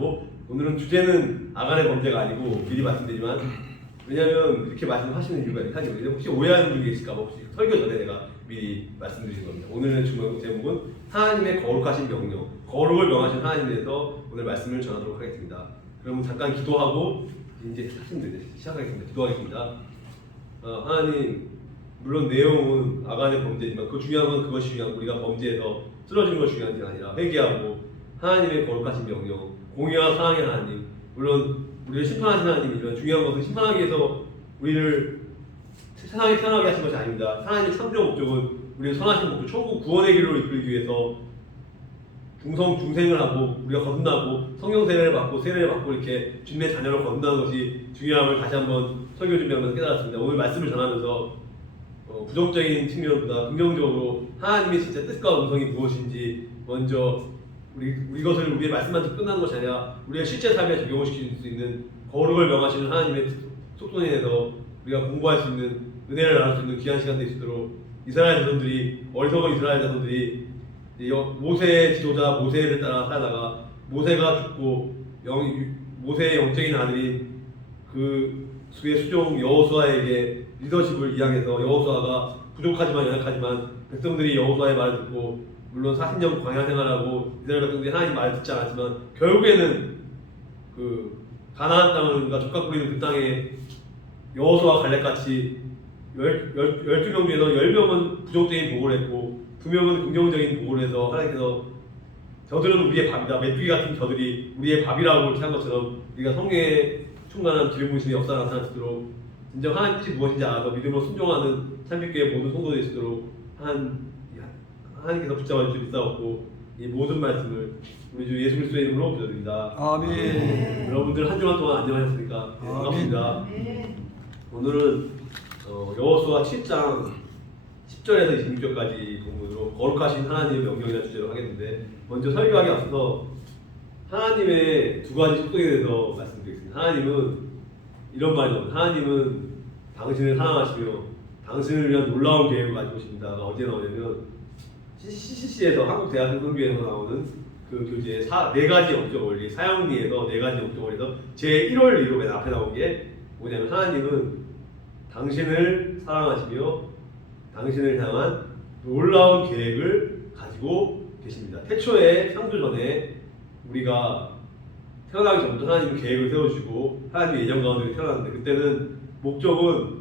마시고 오늘은 주제는 아간의 범죄가 아니고 미리 말씀드리지만 왜냐면 이렇게 말씀하시는 이유가 있거든요. 혹시 오해하는 분이 계실까 봐 혹시 설교 전에 내가 미리 말씀드리는 겁니다. 오늘의 제목은 하나님의 거룩하신 명령, 거룩을 명하신 하나님에 대해서 오늘 말씀을 전하도록 하겠습니다. 그러면 잠깐 기도하고 이제 시작하겠습니다. 기도하겠습니다. 하나님, 물론 내용은 아간의 범죄지만 그 중요한 건 그것이 중요한 우리가 범죄에서 쓰러지는 것이 중요한 게 아니라 회개하고 하나님의 거룩하신 명령, 공의와 사랑의 하나님, 물론 우리를 심판하신 하나님이지만 중요한 것은 심판하기 위해서 우리를 세상에 태어나게 하신 것이 아닙니다. 하나님의 창조 목적은 우리의 선하신 목적, 천국 구원의 길로 이끌기 위해서 중생을 하고 우리가 거듭나고 성령 세례를 받고 이렇게 주님의 자녀로 거듭나는 것이 중요함을 다시 한번 설교 준비하면서 깨달았습니다. 오늘 말씀을 전하면서 부정적인 측면보다 긍정적으로 하나님의 진짜 뜻과 음성이 무엇인지 먼저 우리 것을 우리의 말씀만 듣고 끝나는 것이 아니라 우리의 실제 삶에 적용시킬 수 있는 거룩을 명하시는 하나님의 속성에 대해서 우리가 공부할 수 있는 은혜를 나눌 수 있는 귀한 시간 될 수 있도록 이스라엘 자손들이 어리석은 이스라엘 자손들이 모세의 지도자 모세를 따라 살다가 모세가 죽고 모세의 영적인 아들인 그의 수종 여호수아에게 리더십을 이양해서 여호수아가 부족하지만 연약하지만 백성들이 여호수아의 말을 듣고 물론 40년 광야 생활하고 이스라엘 백성들이 하나님 말을 듣지 않았지만 결국에는 그 가나안 땅과 족각 부리는 그 땅에 여호수아 갈렙같이 12명 중에서 10명은 부정적인 보고를 했고 2명은 긍정적인 보고를 해서 하나님께서 저들은 우리의 밥이다. 메뚜기 같은 저들이 우리의 밥이라고 이렇게 한 것처럼 우리가 성령에 충만한 기름부으심의 역사를 나타낼 수 있도록 진정 하나님 뜻이 무엇인지 알아서 믿음으로 순종하는 참빛교회 모든 성도들 될 수 있도록 하나님께서 붙잡아 주시고 있사옵고 이 모든 말씀을 우리 주 예수 그리스도의 이름으로 부탁드립니다. 아멘. 여러분들 한 주간 동안 안녕하셨습니까? 네, 반갑습니다. 오늘은 여호수아 7장 10절에서 26절까지 본문으로 거룩하신 하나님의 명령이라는 주제로 하겠는데 먼저 설교하기 앞서서 하나님의 두 가지 속성에 대해서 말씀드리겠습니다. 하나님은 이런 말이 나옵니다. 하나님은 당신을 사랑하시며 당신을 위한 놀라운 계획을 가지고 계십니다. 어디에 나오냐면 CCC에서 한국대학생선교에서 나오는 그 교재에 네 가지 영적 원리, 사형리에서 네 가지 영적 원리에서 제 1월 1호 맨 앞에 나온 게 뭐냐면 하나님은 당신을 사랑하시며 당신을 향한 놀라운 계획을 가지고 계십니다. 태초에 창조 전에 우리가 태어나기 전부터 하나님은 계획을 세워주시고 하나님의 예정 가운데 태어났는데 그때는 목적은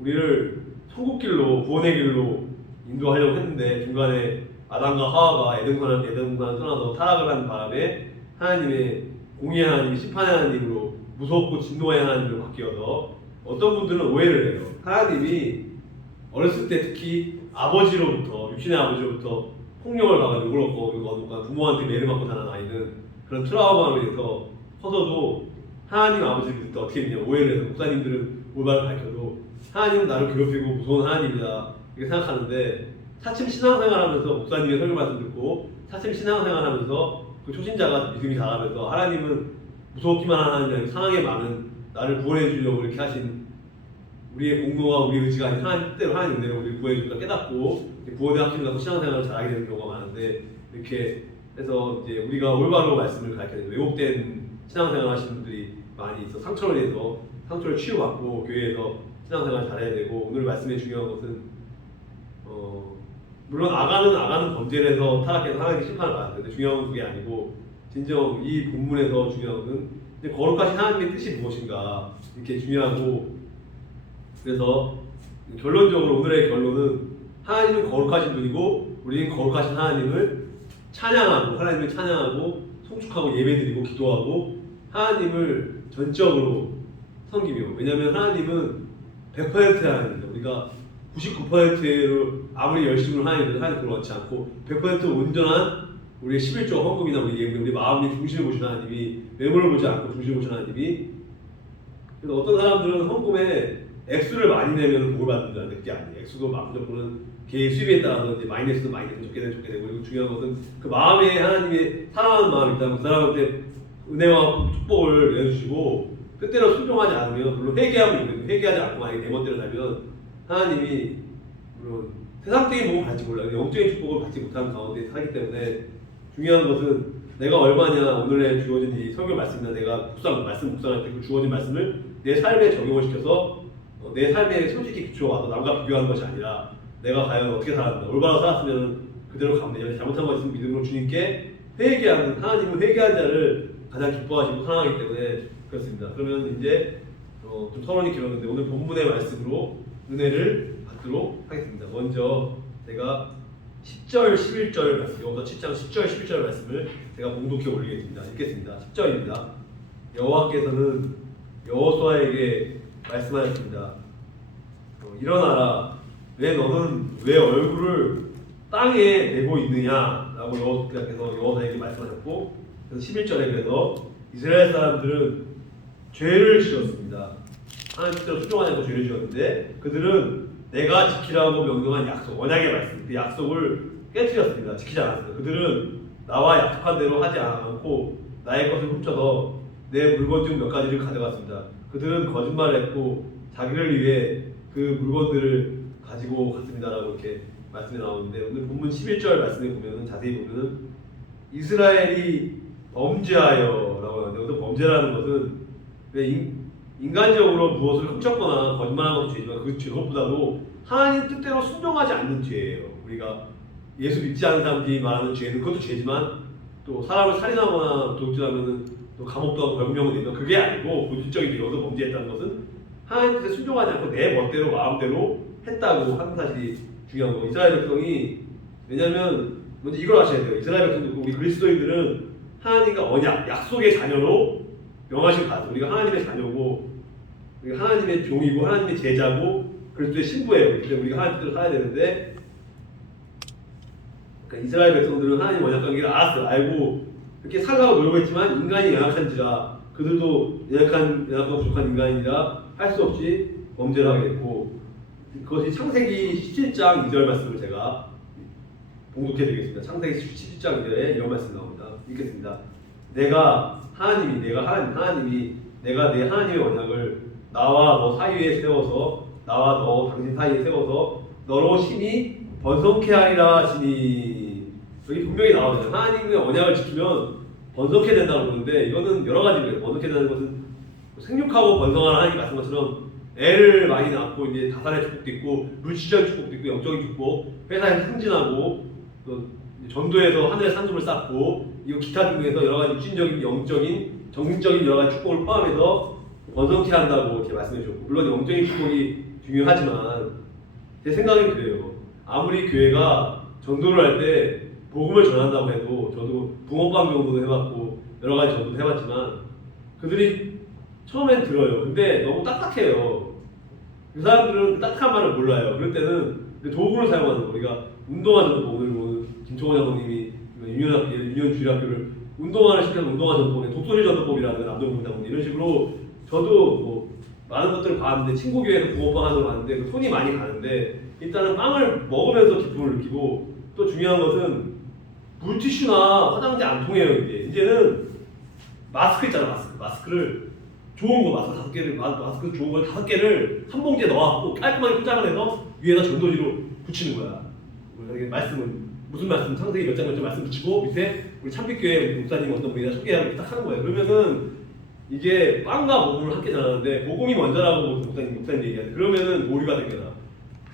우리를 천국길로 구원의 길로 인도하려고 했는데 중간에 아담과 하와가 에덴산을 떠나서 타락을 한 바람에 하나님의 공의의 하나님이 심판의 하나님으로 무섭고 진노의 하나님으로 바뀌어서 어떤 분들은 오해를 해요. 하나님이 어렸을 때 특히 육신의 아버지로부터 폭력을 받아 욕을 얻고 부모한테 매를 맞고 자란 아이는 그런 트라우마로 인해서 커서도 하나님 아버지부터 어떻게 믿냐 오해를 해서 목사님들은 올바를 밝혀도 하나님은 나를 괴롭히고 무서운 하나님이다 이렇게 생각하는데 차츰 신앙생활하면서 목사님의 설교 말씀 듣고 차츰 신앙생활하면서 그 초신자가 믿음이 자라면서 하나님은 무섭기만 한 하나님이 아니라 사랑의 많은 나를 구원해 주려고 이렇게 하신 우리의 공로와 우리의 의지가 아닌 하나님 뜻대로 하나님 은혜로 우리를 구해 주니까 깨닫고 구원의 확신을 갖고 신앙생활을 잘하게 되는 경우가 많은데 이렇게 해서 이제 우리가 올바로 말씀을 가르쳐야 되고 왜곡된 신앙생활 하시는 분들이 많이 있어 상처를 내서 상처를 치유받고 교회에서 신앙생활 잘해야 되고 오늘 말씀의 중요한 것은 물론 아간은 범죄를 해서 타락해서 하나님께 심판을 받았는데 중요한 건 그게 아니고 진정 이 본문에서 중요한 것은 거룩하신 하나님의 뜻이 무엇인가 이렇게 중요하고 그래서 결론적으로 오늘의 결론은 하나님은 거룩하신 분이고 우리는 거룩하신 하나님을 찬양하고 송축하고 예배드리고 기도하고 하나님을 전적으로 섬기며 왜냐하면 하나님은 100% 하나님입니다. 우리가 99%로 아무리 열심히 하나님 그걸 원치 않고 100% 온전한 우리의 11조 헌금이나 우리 마음의 중심을 보시는 하나님이 외모를 보지 않고 중심을 보시는 하나님이 그래서 어떤 사람들은 헌금에 액수를 많이 내면 복을 받는다는 게 아니에요. 액수도 무조건은 개의 수입에 따라서 이제 마이너스도 많이 되고 적게 되고 그리고 중요한 것은 그 마음에 하나님의 사랑하는 마음이 있다면 그 사람한테 은혜와 축복을 내주시고 뜻대로 순종하지 않으면 물론 회개하고 있는데 회개하지 않고 만약에 내 멋대로 살면 하나님이 물론 세상적인 복을 받지 몰라요. 영적인 축복을 받지 못하는 가운데 살기 때문에 중요한 것은 내가 얼마냐 오늘의 주어진 이 설교 말씀이나 내가 말씀 묵상할 때 그 주어진 말씀을 내 삶에 적용을 시켜서 내 삶에 솔직히 기초가 와서 남과 비교하는 것이 아니라 내가 과연 어떻게 살았나 올바로 살았으면 그대로 가면 되지만 잘못한 것이 있으면 믿음으로 주님께 회개하는 하나님은 회개한 자를 가장 기뻐하시고 사랑하기 때문에 그렇습니다. 그러면 이제 좀 서론이 길었는데 오늘 본문의 말씀으로 은혜를 받도록 하겠습니다. 먼저 제가 10절, 11절 말씀, 여호수아 7장 10절, 11절 말씀을 제가 봉독해 올리겠습니다. 읽겠습니다. 10절입니다. 여호와께서는 여호수아에게 말씀하셨습니다. 일어나라. 왜 너는 왜 얼굴을 땅에 대고 있느냐라고 여호수아께서 여호수아에게 말씀하셨고, 그래서 11절에 그래서 이스라엘 사람들은 죄를 지었습니다. 하나님 뜻대로 순종하지 않고 죄를 지었는데 그들은 내가 지키라고 명령한 약속, 언약의 말씀, 그 약속을 깨뜨렸습니다. 지키지 않았습니다. 그들은 나와 약속한 대로 하지 않고 나의 것을 훔쳐서 내 물건 중 몇 가지를 가져갔습니다. 그들은 거짓말을 했고 자기를 위해 그 물건들을 가지고 갔습니다라고 이렇게 말씀이 나오는데 오늘 본문 11절 말씀에 보면은 자세히 보면은 이스라엘이 범죄하여라고 하는데 여기서 범죄라는 것은 인간적으로 무엇을 훔쳤거나 거짓말한 것도 죄지만 그 죄것보다도 하나님 뜻대로 순종하지 않는 죄예요. 우리가 예수 믿지 않는 사람들이 말하는 죄는 그것도 죄지만 또 사람을 살인하거나 도둑질하면은 또 감옥도 하고 벌금형을 내면 그게 아니고 본질적인 죄 여기서 범죄했다는 것은 하나님 뜻에 순종하지 않고 내 멋대로 마음대로 했다고 하는 사실이 중요한 거고 이스라엘 백성이 왜냐하면 먼저 이걸 아셔야 돼요. 이스라엘 백성도 우리 그리스도인들은 하나님과 언약, 약속의 자녀로 명하신 가족. 우리가 하나님의 자녀고 우리가 하나님의 종이고 하나님의 제자고 그리스도의 신부예요. 그래서 우리가 하나님 뜻대로 살아야 되는데 그러니까 이스라엘 백성들은 하나님 언약 관계를 알았어요. 알고 이렇게 살라고 노력했지만 인간이 연약한지라 그들도 연약하고 부족한 인간이라 할 수 없이 범죄를 하게 됐고 그것이 창세기 17장 2절 말씀을 제가 봉독해 드리겠습니다. 창세기 17장 2절에 이런 말씀이 나옵니다. 읽겠습니다. 내가 하나님이 내가 내 하나님의 언약을 나와 너 사이에 세워서 나와 너 당신 사이에 세워서 너로 심히 번성케 하리라 하시니 여기 분명히 나오잖아요. 하나님의 언약을 지키면 번성케 된다고 그러는데 이거는 여러 가지예요. 번성케 된다는 것은 생육하고 번성하는 하나님 말씀 것처럼 애를 많이 낳고 이제 다산의 축복도 있고 물질적인 축복도 있고 영적인 축복 회사에서 승진하고 또 전도에서 하늘의 산소를 쌓고 이거 기타 중에서 여러 가지 육신적인 영적인 정신적인 여러 가지 축복을 포함해서 번성케 한다고 이렇게 말씀해 주셨고 물론 영적인 축복이 중요하지만 제 생각은 그래요. 아무리 교회가 전도를 할 때 복음을 전한다고 해도 저도 붕어빵 정도도 해봤고 여러 가지 전도도 해봤지만 그들이 처음엔 들어요. 근데 너무 딱딱해요. 그 사람들은 딱딱한 말을 몰라요. 그럴 때는 도구를 사용하는 거. 우리가 운동화 전도 오늘 김초원 장로님이 유년 주일학교를 운동화를 시켜서 운동화 전도법에 독소리 전도법이라는 남동분장법 이런 식으로 저도 뭐 많은 것들을 봤는데 친구 교회에서 붕어빵 하는 걸 봤는데 그 손이 많이 가는데 일단은 빵을 먹으면서 기쁨을 느끼고 또 중요한 것은 물티슈나 화장지 안 통해요. 이제는 마스크 있잖아. 마스크를 좋은 거 마스크 좋은 걸 5개를 한 봉지에 넣어갖고 깔끔하게 포장을 해서 위에다 전도지로 붙이는 거야. 말씀은 무슨 말씀 창세기 몇 장 말씀 붙이고 밑에 우리 참빛교회 목사님 어떤 분이나 소개하고 딱 하는 거예요. 그러면은 이게 빵과 복음을 함께 전하는데 복음이 먼저라고 목사님 얘기하는데 그러면은 오류가 되거나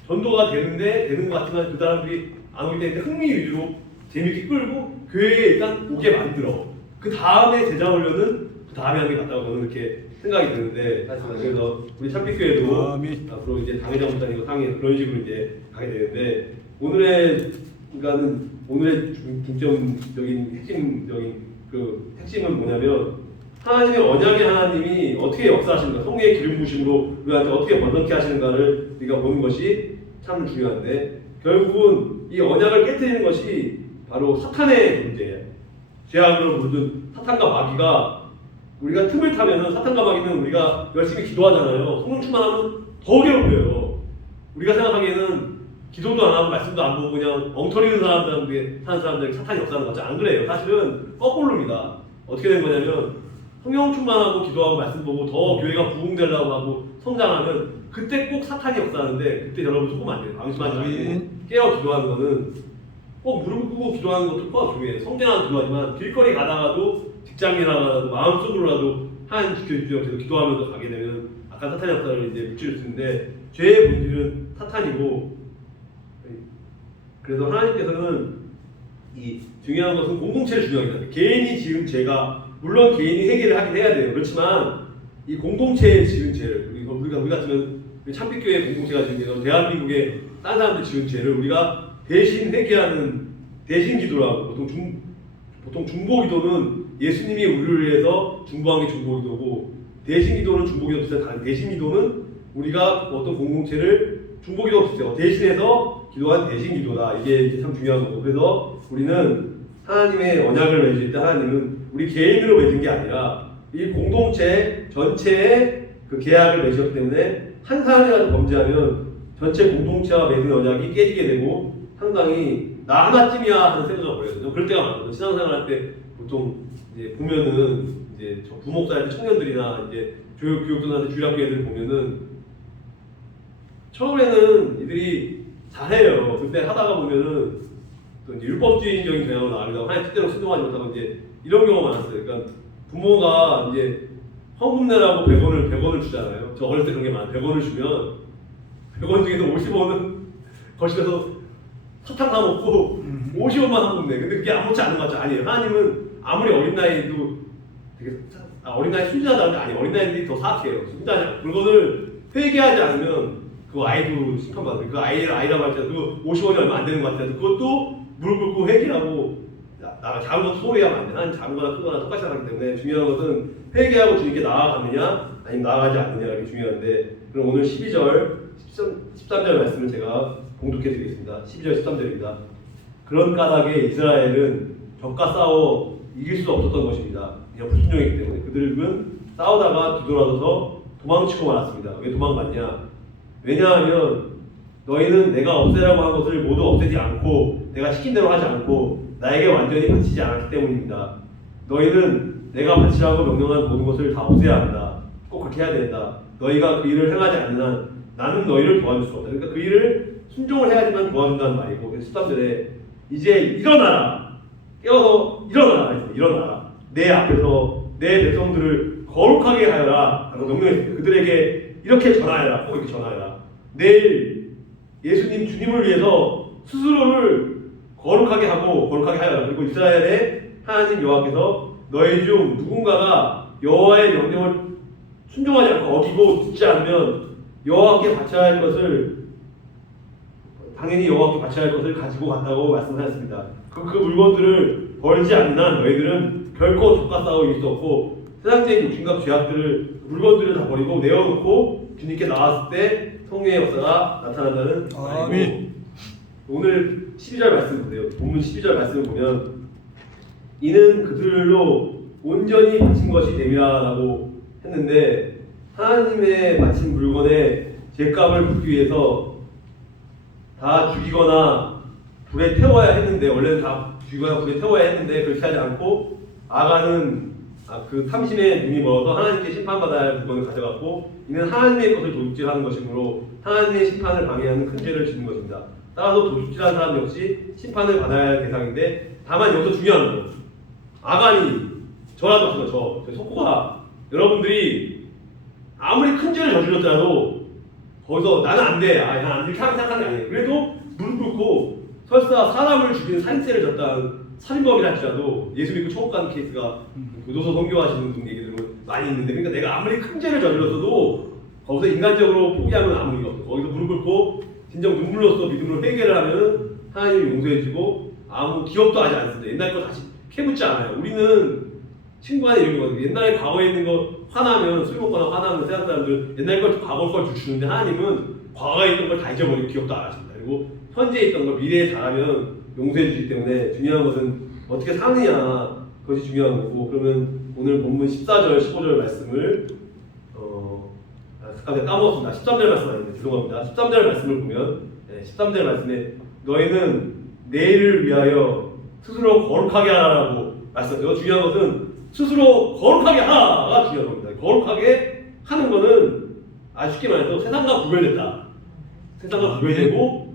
전도가 되는 것 같지만 그 사람들이 안 오기 때문에 흥미 위주로 재밌게 끌고 교회에 일단 오게 만들어. 그 다음에 제자 훈련은 그 다음에 하는 게 맞다고 저는 이렇게 생각이 드는데 사실 그래서 우리 참빛교회도 앞으로 이제 당회장 목사님과 상에 그런 식으로 이제 가게 되는데 오늘의 중점적인 핵심적인 그 핵심은 뭐냐면 하나님의 언약의 하나님이 어떻게 역사하시는가, 성령의 기름 부심으로 우리한테 어떻게 번성케 하시는가를 우리가 보는 것이 참 중요한데 결국은 이 언약을 깨뜨리는 것이 바로 사탄의 문제예요. 죄악으로 물든 사탄과 마귀가 우리가 틈을 타면은 사탄과 마귀는 우리가 열심히 기도하잖아요. 성령 충만하면 더 괴롭혀요. 우리가 생각하기에는 기도도 안 하고 말씀도 안 보고 그냥 엉터리는 사람들한테 사는 사람들에게 사탄이 역사하는 거죠. 안 그래요. 사실은 거꾸로입니다. 어떻게 된 거냐면 성령 충만하고 기도하고 말씀 보고 더 교회가 부흥되려고 하고 성장하면 그때 꼭 사탄이 역사하는데 그때 여러분 속으면 안 돼요. 방심하지 말고 깨어 기도하는 거는 꼭 무릎 꿇고 기도하는 것도 꼭 중요해요. 성경은 중요하지만 길거리 가다가도 직장에 나가도 마음속으로라도 하나님 지켜주시오 계속 기도하면서 가게 되면 아까 사탄의 역사를 이제 묻힐 수 있는데 죄의 본질은 사탄이고 그래서 하나님께서는 이 중요한 것은 공동체를 중요하게 합니다. 개인이 지은 죄가 물론 개인이 해결을 하긴 해야 돼요. 그렇지만 이 공동체에 지은 죄를 우리 같으면 참빛교회 공동체가 지은 죄, 대한민국의 다른 사람들 지은 죄를 우리가 대신 회개하는 대신 기도라고 보통 중보기도는 예수님이 우리를 위해서 중보한 게 중보기도고 대신 기도는 중보기도 비슷한 다른 대신 기도는 우리가 어떤 공동체를 중보기도 비슷해요. 대신해서 기도한 대신 기도다. 이게 참 중요한 거고 그래서 우리는 하나님의 언약을 맺을 때 하나님은 우리 개인으로 맺은 게 아니라 이 공동체 전체의 그 계약을 맺었기 때문에 한 사람이라도 범죄하면 전체 공동체와 맺은 언약이 깨지게 되고 상당히 나 하나쯤이야 하는 생각을 버려요. 그럴 때가 많거든요. 신앙생활 할 때 보통 이제 보면은 이제 저 부목사할 때 청년들이나 이제 교육도나한테 주일학교 애들 보면은 처음에는 이들이 잘해요. 그때 하다가 보면은 또 이제 율법주의적인 경향으로 나가기도 하고 하나님 뜻대로 순종하지 못하고 이제 이런 경우가 많았어요. 그러니까 부모가 이제 헌금 내라고 100원을 주잖아요. 저 어릴 때 그런 게 많아요. 100원을 주면 100원 중에서 50원은 거실에서 사탕 다 먹고 50원만 헌금 내. 근데 그게 아무렇지 않은 것 같죠? 아니에요. 하나님은 아무리 어린 나이도 되게 어린 나이 순진하다는데 아니 어린 나이들이 더 사악해요. 순진하지 않고 물건을 회개하지 않으면 그 아이도 심판받아요. 그 아이라고 할때도 50원이 얼마 안 되는 것 같아도 그것도 무릎 꿇고 회개하고 나가 작은 것도 소리하면 안 돼. 하나님 작은 거나 큰 거나 똑같이 하기 때문에 중요한 것은 회개하고 주님께 나아가느냐 아니면 나아가지 않느냐가 이게 중요한데 그럼 오늘 12절, 13절 말씀을 제가 공독해 드리겠습니다. 12절, 13절입니다. 그런 까닭에 이스라엘은 적과 싸워 이길 수 없었던 것입니다. 그냥 불순종이기 때문에 그들은 싸우다가 뒤돌아서서 도망치고 말았습니다. 왜 도망갔냐? 왜냐하면 너희는 내가 없애라고 한 것을 모두 없애지 않고 내가 시킨 대로 하지 않고 나에게 완전히 바치지 않았기 때문입니다. 너희는 내가 바치라고 명령한 모든 것을 다 없애야 한다. 꼭 그렇게 해야 된다. 너희가 그 일을 행하지 않는 한 나는 너희를 도와줄 수 없다. 그러니까 그 일을 순종을 해야지만 도와준다는 말이고 13절에 이제 일어나라. 깨어서 일어나라. 일어나라. 내 앞에서 내 백성들을 거룩하게 하여라. 라고 명령했습니다. 그들에게 이렇게 전하여라. 꼭 이렇게 전하여라. 내일 예수님 주님을 위해서 스스로를 거룩하게 하고 거룩하게 하여라. 그리고 이스라엘의 하나님 여호와께서 너희 중 누군가가 여호와의 명령을 순종하지 않고 어기고 듣지 않으면 여호와께 바쳐야 할 것을 당연히 여호와께 바쳐야 할 것을 가지고 간다고 말씀하셨습니다. 그 물건들을 벌지 않는 한 너희들은 결코 적과 싸워 이길 수 없고 세상적인 욕심과 죄악들을 물건들을 다 버리고 내어놓고 주님께 나왔을 때 성령의 역사가 나타난다는 말이고 오늘 12절 말씀 보세요. 본문 12절 말씀을 보면 이는 그들로 온전히 바친 것이 됨이라고 했는데 하나님의 바친 물건에 죄값을 묻기 위해서 다 죽이거나 불에 태워야 했는데 원래는 다 죽이거나 불에 태워야 했는데 그렇게 하지 않고 아가는 그 탐심의 눈이 멀어서 하나님께 심판받아야 할 물건을 가져갔고 이는 하나님의 것을 도둑질하는 것이므로 하나님의 심판을 방해하는 큰 죄를 지는 것입니다. 따라서 도둑질한 사람 역시 심판을 받아야 할 대상인데 다만 여기서 중요한 건 아간이 저라도 저 속고가 여러분들이 아무리 큰 죄를 저질렀더라도 거기서 나는 안 돼. 나는 안 돼. 이렇게 생각하는 게 아니에요. 그래도 무릎 꿇고 설사 사람을 죽이는 살인죄를 졌다는 살인범이라 할지라도 예수 믿고 천국 가는 케이스가 교도소 선교하시는 분 얘기들은 많이 있는데 그러니까 내가 아무리 큰 죄를 저질렀어도 거기서 인간적으로 포기하면 아무 의미가 없어. 거기서 무릎 꿇고 진정 눈물로써 믿음으로 회개를 하면 하나님이 용서해주고 아무 기억도 하지 않습니다. 옛날 거 다시 캐묻지 않아요. 우리는 친구한테 이런 거거든요. 옛날에 과거에 있는 거 화나면 술 먹거나 화나면 세상 사람들 옛날 걸 과거 걸 주시는데 하나님은 과거에 있던 걸 다 잊어버리고 기억도 안 하십니다. 그리고 현재에 있던 걸 미래에 잘하면 용서해 주기 때문에 중요한 것은 어떻게 사느냐 그것이 중요한 거고 그러면 오늘 본문 14절 15절 말씀을 잠깐 까먹었습니다. 13절 말씀 아닌데 죄송합니다. 13절 말씀을 보면 13절 말씀에 너희는 내일을 위하여 스스로 거룩하게 하라고 말씀하세요. 중요한 것은 스스로 거룩하게 하라가 중요한 겁니다. 거룩하게 하는 것은 쉽게 말해서 세상과 구별됐다. 세상과 구별되고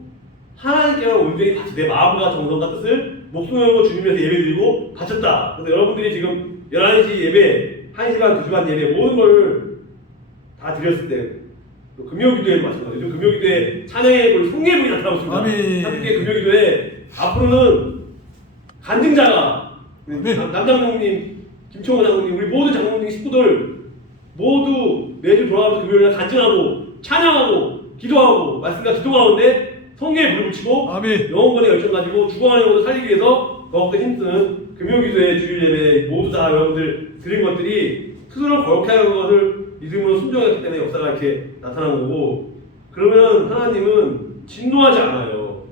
하나님께만 온전히 바쳐 내 마음과 정성과 뜻을 목숨 걸고 주님에서 예배드리고 바쳤다. 그래서 여러분들이 지금 11시 예배, 1시 반, 2시 반 예배 모든 걸 다 드렸을 때 금요기도에도 마찬가지죠. 금요기도에 찬양의 성례분이 나타나고 있습니다. 함께 금요기도에 앞으로는 간증자가 남장로님, 김청원 장로님, 우리 모든 장로님 식구들 모두 매주 돌아가면서 금요일날 간증하고 찬양하고 기도하고 말씀과 기도 가운데 성례에 물을 붙이고 영혼권의 열정 가지고 죽어가는 영혼을 살리기 위해서 더욱더 힘쓰는 금요기도의 주일 예배 모두 다 여러분들 드린 것들이 스스로 거룩해 하는 것을 믿음으로 순종했기 때문에 역사가 이렇게 나타난 거고, 그러면 하나님은 진노하지 않아요.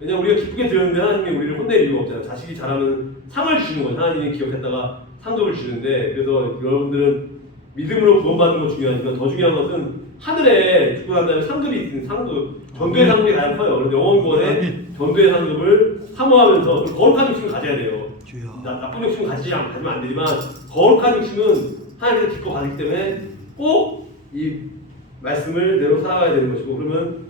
왜냐면 우리가 기쁘게 드렸는데 하나님이 우리를 혼낼 이유가 없잖아요. 자식이 잘하면 상을 주시는 거죠. 하나님이 기억했다가 상급을 주는데, 그래서 여러분들은 믿음으로 구원받는 건 중요하지만 더 중요한 것은 하늘에 죽고 난 다음에 상급이 있는 상급, 전도의 상급이 가장 커요. 그래서 영원 구원의 전도의 상급을 사모하면서 거룩한 욕심을 가져야 돼요. 나쁜 욕심을 가지면 안 되지만 거룩한 욕심은 하나님께서 기뻐 가지기 때문에 꼭 이 말씀을 내로 살아가야 되는 것이고, 그러면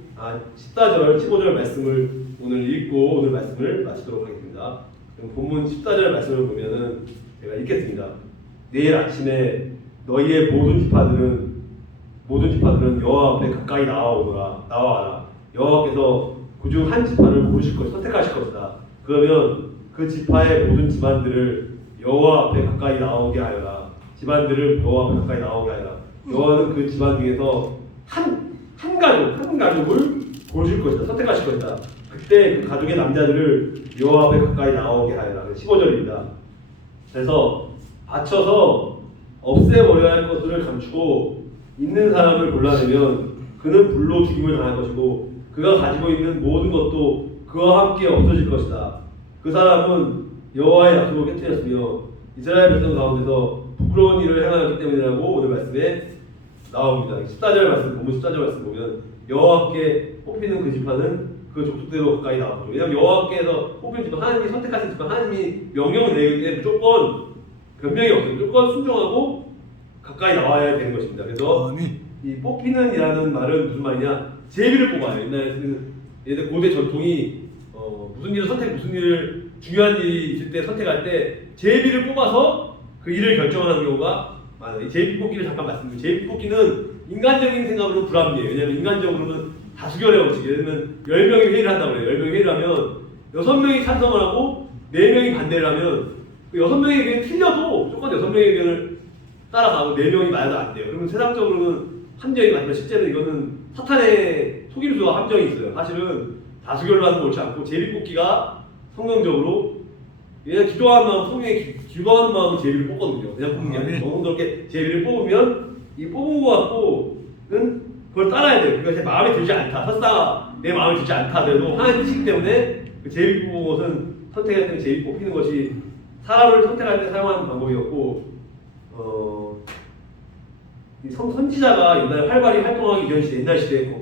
14절, 15절 말씀을 오늘 읽고 오늘 말씀을 마치도록 하겠습니다. 본문 14절 말씀을 보면은 제가 읽겠습니다. 내일 아침에 너희의 모든 지파들은 여호와 앞에 가까이 나와라. 여호와께서 그중 한 지파를 고르실 것이다, 선택하실 것이다. 그러면 그 지파의 모든 집안들을 여호와 앞에 가까이 나오게 하여라. 집안들을 여호와 앞에 가까이 나오게 하여라. 여호와는 그 집안 중에서 한 가족을 고르실 것이다, 선택하실 것이다. 그때 그 가족의 남자들을 여호와 앞에 가까이 나오게 하여라. 15절입니다. 그래서 바쳐서 없애버려야 할 것들을 감추고 있는 사람을 골라내면 그는 불로 죽임을 당할 것이고 그가 가지고 있는 모든 것도 그와 함께 없어질 것이다. 그 사람은 여호와의 약속을 깨뜨렸으며 이스라엘 백성 가운데서 부끄러운 일을 행하였기 때문이라고 오늘 말씀에 나옵니다. 14절 말씀, 본문 14절 말씀 보면 여호와께 뽑히는 그 지파는 그 족속대로 가까이 나왔죠. 왜냐하면 여호와께서 뽑힌 지파, 하나님이 선택하신 지파, 하나님이 명령을 내리기 때문에 무조건 변명이 없어요. 무조건 순종하고 가까이 나와야 되는 것입니다. 그래서 이 뽑히는이라는 말은 무슨 말이냐? 제비를 뽑아요. 옛날에 고대 전통이 무슨 일을 중요한 일이 있을 때 선택할 때 제비를 뽑아서 그 일을 결정하는 경우가 많아요. 이 제비 뽑기를 잠깐 말씀드리면, 제비 뽑기는 인간적인 생각으로는 불합리해요. 왜냐하면 인간적으로는 다수결의 원칙, 예를 들면 10명이 회의를 한다고 해요. 10명이 회의를 하면 6명이 찬성을 하고 4명이 반대를 하면 그 6명의 의견이 틀려도 무조건 6명의 의견을 따라가고 4명이 맞아도 안 돼요. 그러면 세상적으로는 함정이 맞지만 실제로 이거는 사탄의 속임수와 함정이 있어요. 사실은 다수결로 하는 거 옳지 않고 제비뽑기가 성경적으로 그냥 기도하는 마음, 성령에 기도하는 마음으로 제비를 뽑거든요. 그냥 뽑는 게 아니고 정성스럽게 제비를 뽑으면 이 뽑은 거 갖고는 그걸 따라야 돼요. 그러니까 제 마음에 들지 않다. 설사 내 마음에 들지 않다 하더라도 하나님 뜻이기 때문에 그 제비 뽑은 것은 선택할 때 제비 뽑히는 것이 사람을 선택할 때 사용하는 방법이었고, 선지자가 옛날에 활발히 활동하기 이전 시대, 옛날 시대,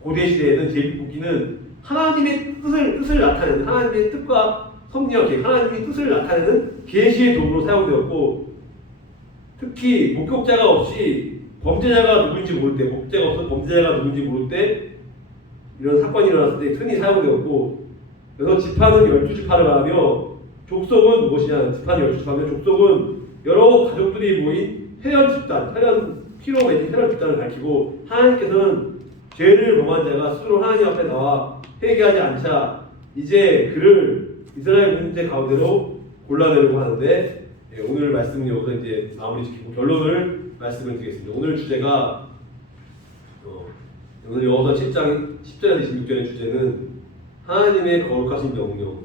고대 시대에는 제비 뽑기는 하나님의 뜻을 나타내는, 하나님의 뜻과 섭리와 계획, 하나님의 뜻을 나타내는 계시의 도구로 사용되었고, 특히 목격자가 없이 범죄자가 누군지 모를 때, 목격자가 없어 범죄자가 누군지 모를 때 이런 사건이 일어났을 때 흔히 사용되었고, 그래서 지파는 12지파를 말하며 족속은 무엇이냐? 지파는 12지파면 족속은 여러 가족들이 모인 회원 집단, 피로 맺은 회원 집단을 가리키고, 하나님께서는 죄를 범한 자가 스스로 하나님 앞에 나와 회개하지 않자 이제 그를 이스라엘 문제 가운데로 골라내려고 하는데, 오늘 말씀은 여기서 이제 마무리 짓고 결론을 말씀을 드리겠습니다. 오늘 주제가 오늘 여호수아 7장 10절에서 26절의 주제는 하나님의 거룩하신 명령,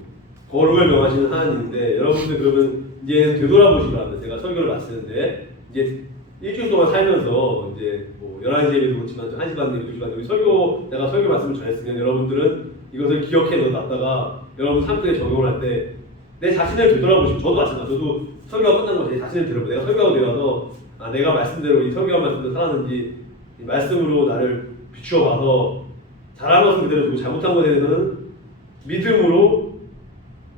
거룩을 명하시는 하나님인데, 여러분들 그러면 이제 되돌아보시기 바랍니다. 제가 설교를 마치는데 이제 일주일 동안 살면서 이제 뭐 11시 예배도 그렇지만 1시 반 예배, 2시 반 예배 내가 설교 말씀을 전했으면 여러분들은 이것을 기억해 넣어놨다가 여러분 삶 속에 적용을 할 때 내 자신을 되돌아보시고, 저도 마찬가지로 저도 설교가 끝난 것에 제 자신을 되돌아보고, 내가 설교하고 내려와서 내가 말씀대로 이 설교한 말씀대로 살았는지 이 말씀으로 나를 비추어 봐서 잘한 것은 그대로 두고 잘못한 것에 대해서는 믿음으로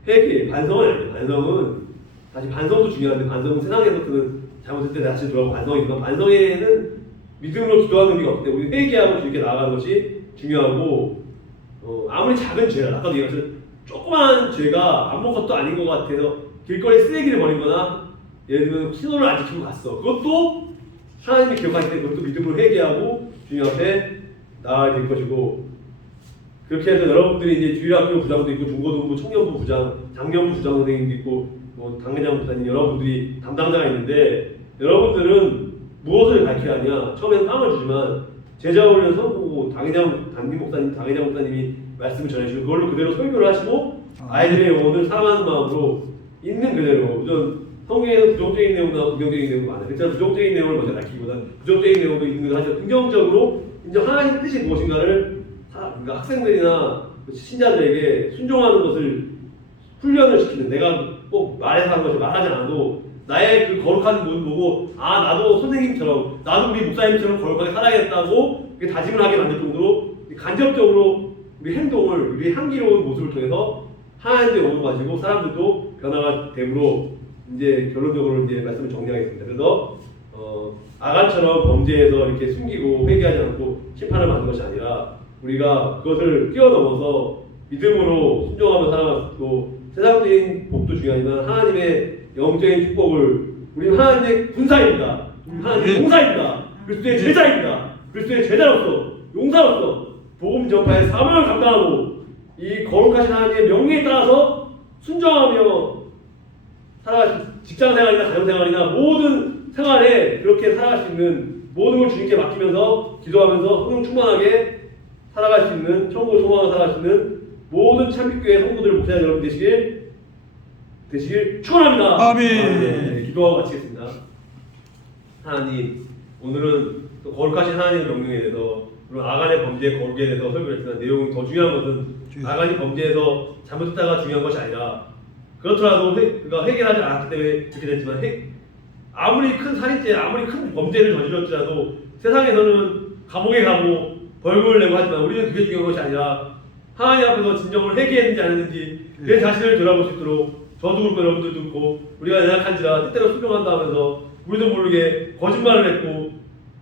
회개, 반성은 아니에요. 반성은 사실 반성도 중요한데, 반성은 세상에서 그는 잘못할 때 다시 돌아오고 반성이지만, 반성에는 믿음으로 기도하는 의미가 없기 때문에 회개하고 주님께 나아가는 것이 중요하고, 아무리 작은 죄라 아까도 얘기했지만 조그만 죄가 아무것도 아닌 것 같아서 길거리에 쓰레기를 버리거나 예를 들면 신호를 안 지키고 갔어. 그것도 하나님이 기억하실 때 그것도 믿음으로 회개하고 주님 앞에 나아야 될 것이고, 그렇게 해서 여러분들이 이제 주일학교 부장도 있고 중고등부 청년부 부장, 장년부 부장 선생님도 있고 뭐 당회장 부장님 여러분들이 담당자가 있는데, 여러분들은 무엇을 가르쳐야 하냐? 처음에는 빵을 주지만 제자 훈련서 보고 담임 목사님, 당회장 목사님이 말씀을 전해주시고 그걸로 그대로 설교를 하시고 아이들의 영혼을 사랑하는 마음으로 있는 그대로, 우선 성경에는 부정적인 내용과 긍정적인 내용이 많아요. 그렇지만 부정적인 내용을 먼저 밝히기보다는 부정적인 내용도 있는 걸 하죠. 긍정적으로 이제 하나님 뜻이 무엇인가를 그러니까 학생들이나 신자들에게 순종하는 것을 훈련을 시키는, 내가 꼭 말해서 하는 것을 말하지 않아도 나의 그 거룩한 모습 보고 나도 선생님처럼, 나도 우리 목사님처럼 거룩하게 살아야겠다고 다짐을 하게 만들 정도로 간접적으로 우리 행동을, 우리 향기로운 모습을 통해서 하나님의 영을 가지고 사람들도 변화가 되므로, 이제 결론적으로 이제 말씀을 정리하겠습니다. 그래서 아간처럼 범죄에서 이렇게 숨기고 회개하지 않고 심판을 받는 것이 아니라 우리가 그것을 뛰어넘어서 믿음으로 순종하며 살아가고, 세상적인 복도 중요하지만 하나님의 영적인 축복을, 우리는 하나님의 군사입니다. 하나님의 용사입니다. 그리스도의 제자입니다. 그리스도의 제자로서, 용사로서 복음 전파의 사명을 감당하고 이 거룩하신 하나님의 명령에 따라서 순종하며 살아갈 직장생활이나 가정생활이나 모든 생활에 그렇게 살아갈 수 있는, 모든 걸 주님께 맡기면서 기도하면서 성령 충만하게 살아갈 수 있는, 천국을 소망하며 살아갈 수 있는 모든 참빛교회 성도들, 목사님 여러분 되시길 축원합니다. 아멘. 네, 기도하고 마치겠습니다. 하나님, 오늘은 또 거룩하신 하나님의 명령에 대해서, 물론 아간의 범죄의 거룩에 대해서 설교를 했지만 내용이 더 중요한 것은 아간이 범죄에서 잘못했다가 중요한 것이 아니라, 그렇더라도 그가 회개하지 않았기 때문에 그렇게 됐지만 아무리 큰 살인죄, 아무리 큰 범죄를 저질렀지라도 세상에서는 감옥에 가고 벌금을 내고 하지만 우리는 그게 중요한 것이 아니라 하나님 앞에서 진정으로 회개했는지 안 했는지 내 자신을 돌아볼 수 있도록, 저도 그렇고 여러분들도 그렇고 우리가 연약한지라 때때로 순종한다 하면서 우리도 모르게 거짓말을 했고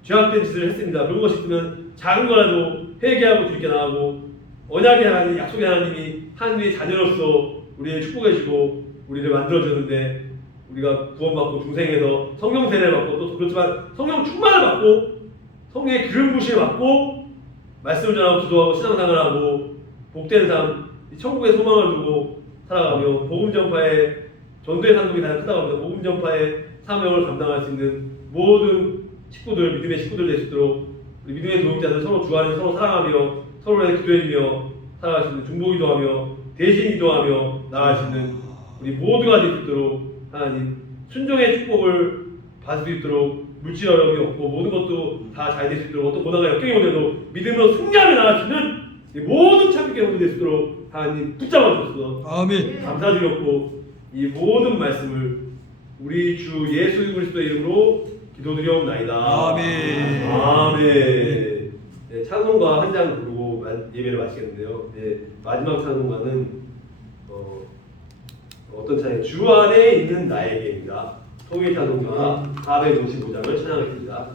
죄악된 짓을 했습니다. 그런 것이 있으면 작은 거라도 회개하고 주님께 나가고, 언약의 하나님, 약속의 하나님이 하나님의 자녀로서 우리를 축복해 주시고 우리를 만들어주는데, 우리가 구원받고 중생에서 성령 세례를 받고, 또 그렇지만 성령 충만을 받고 성령의 기름 부으심을 받고 말씀을 전하고 기도하고 신앙생활을 하고 복된 삶, 천국의 소망을 두고 살아가며 복음 전파의 전도의 상급이 가장 크다고 합니다. 복음 전파의 사명을 감당할 수 있는 모든 식구들, 믿음의 식구들 될 수 있도록 우리 믿음의 도움자들 서로 주 안에서 서로 사랑하며 서로에게 기도해주며 살아갈 수 있는, 중보 기도하며 대신 기도하며 나아갈 수 있는 우리 모두가 될 수 있도록 하나님 순종의 축복을 받을 수 있도록, 물질 어려움이 없고 모든 것도 다 잘 될 수 있도록, 어떤 고난과 역경이 오더라도 믿음으로 승리하며 나갈 수 있는 모든 참빛 경험도 될 수 있도록 하나님 붙잡아 주셔서 아멘. 감사드렸고, 이 모든 말씀을 우리 주 예수 그리스도의 이름으로 기도드리옵나이다. 아멘. 아멘. 네, 찬송가 한 장 부르고 예배를 마치겠는데요. 네, 마지막 찬송가는 어떤 찬양? 주 안에 있는 나에게입니다. 통일 찬송가 455장을 찬양하겠습니다.